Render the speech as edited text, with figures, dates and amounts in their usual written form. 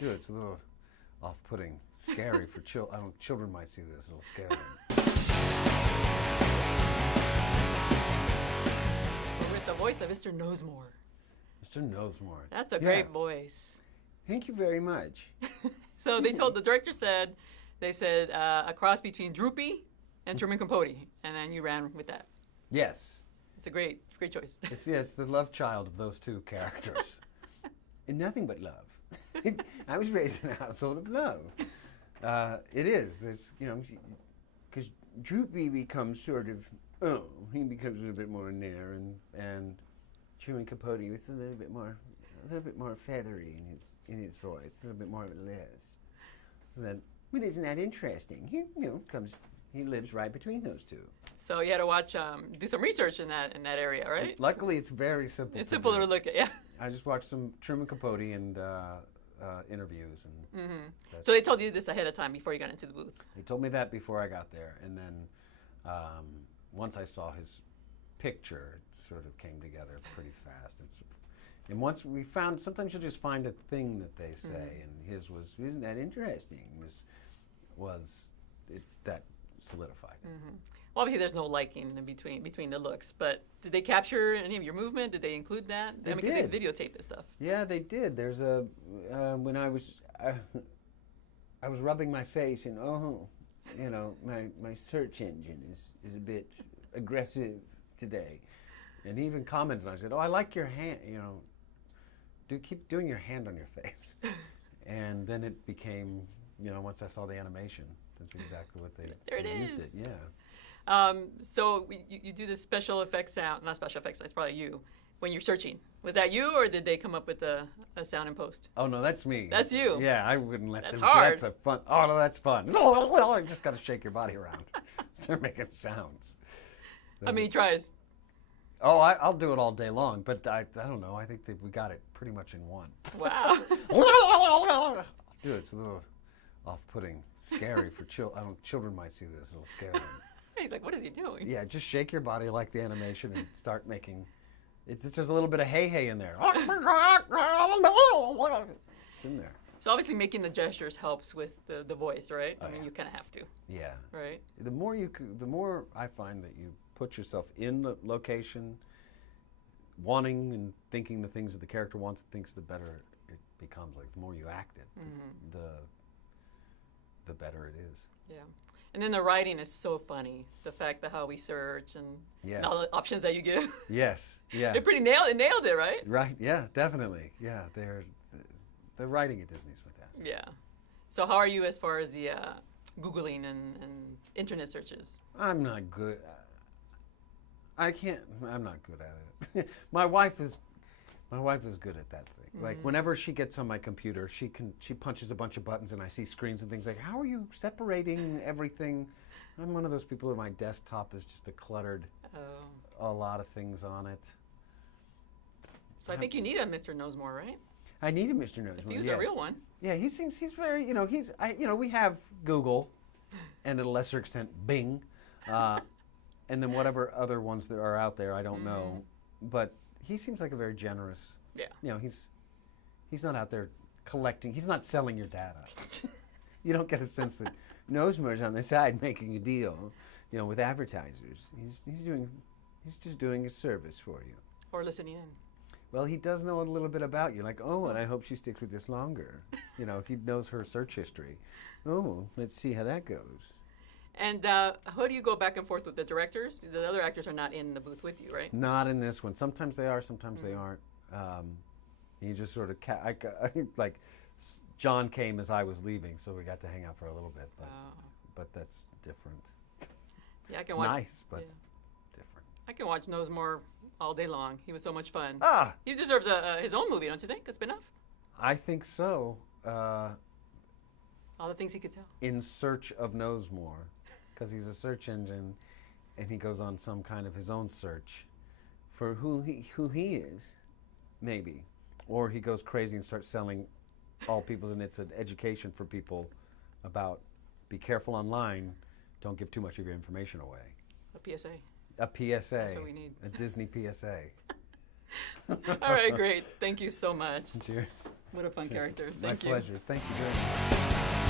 do it. It's a little off-putting, scary for children. Children might see this. It'll scare them. We're with the voice of Mr. Knowsmore. Mr. Knowsmore. That's a great voice. Thank you very much. So the director said, a cross between Droopy and Truman Capote, and then you ran with that. Yes. It's a great choice. It's the love child of those two characters. And nothing but love. I was raised in a household of love. It is. There's, because Droopy becomes sort of, he becomes a little bit more in there, and Truman Capote with a little bit more feathery in his voice, a little bit more of a lisp. But isn't that interesting? He lives right between those two. So you had to do some research in that area, right? Luckily, it's very simple. It's simple to look at, yeah. I just watched some Truman Capote and interviews, and so they told you this ahead of time before you got into the booth. They told me that before I got there, and then once I saw his picture, it sort of came together pretty fast. And once we found, sometimes you'll just find a thing that they say, and his was, isn't that interesting? That solidified. Well, obviously there's no liking in between the looks, but did they capture any of your movement? Did they include that? They did. Because they videotaped this stuff. Yeah, they did. There's when I was rubbing my face, and my search engine is a bit aggressive today, and he even commented. I said, "Oh, I like your hand. Keep doing your hand on your face." And then it became, once I saw the animation, that's exactly what they used it. Yeah. So you do this special effects sound, not special effects, it's probably you, when you're searching. Was that you, or did they come up with a sound in post? Oh, no, that's me. That's you. Yeah, I wouldn't let them. That's hard. That's fun. Oh, no, that's fun. You just got to shake your body around. Start making sounds. How many tries? Oh, I'll do it all day long, but I don't know. I think that we got it pretty much in one. Wow. Dude, it's a little off-putting, scary for children. Children might see this. It'll scare them. He's like, what is he doing? Yeah, just shake your body like the animation and start making. It's just a little bit of hey in there. It's in there. So obviously making the gestures helps with the voice, right? I mean, you kind of have to. Yeah. Right. The more I find that you put yourself in the location, wanting and thinking the things that the character wants and thinks, the better it becomes. Like the more you act it, the better it is. Yeah. And then the writing is so funny. The fact that how we search and Yes. all the options that you give. Yes. Yeah. It nailed it, right? Right. Yeah. Definitely. Yeah. The writing at Disney's fantastic. Yeah. So how are you as far as the Googling and internet searches? I'm not good. I'm not good at it. My wife is good at that thing. Like whenever she gets on my computer, she punches a bunch of buttons and I see screens and things like, how are you separating everything? I'm one of those people where my desktop is just a lot of things on it. So I think you need a Mr. Knowsmore, right? I need a Mr. Knowsmore. If he was a real one. Yeah, he's very, we have Google and to a lesser extent Bing. And then whatever other ones that are out there, I don't know. But he seems like a very generous. Yeah. He's not out there collecting. He's not selling your data. You don't get a sense that Knowsmore's on the side making a deal, with advertisers. He's just doing a service for you. Or listening in. Well, he does know a little bit about you. Like, and I hope she sticks with this longer. He knows her search history. Oh, let's see how that goes. And how do you go back and forth with the directors? The other actors are not in the booth with you, right? Not in this one. Sometimes they are, sometimes they aren't. You just sort of, like, John came as I was leaving, so we got to hang out for a little bit, but that's different. Yeah, I can it's watch. Nice, but different. I can watch Knowsmore all day long. He was so much fun. He deserves his own movie, don't you think? A spin-off? I think so. All the things he could tell. In Search of Knowsmore, because he's a search engine, and he goes on some kind of his own search for who he is, maybe, or he goes crazy and starts selling all people's, and it's an education for people about be careful online, don't give too much of your information away. A PSA. A PSA. That's what we need. A Disney PSA. All right, great. Thank you so much. Cheers. What a fun character. My Thank you. pleasure. Thank you very much.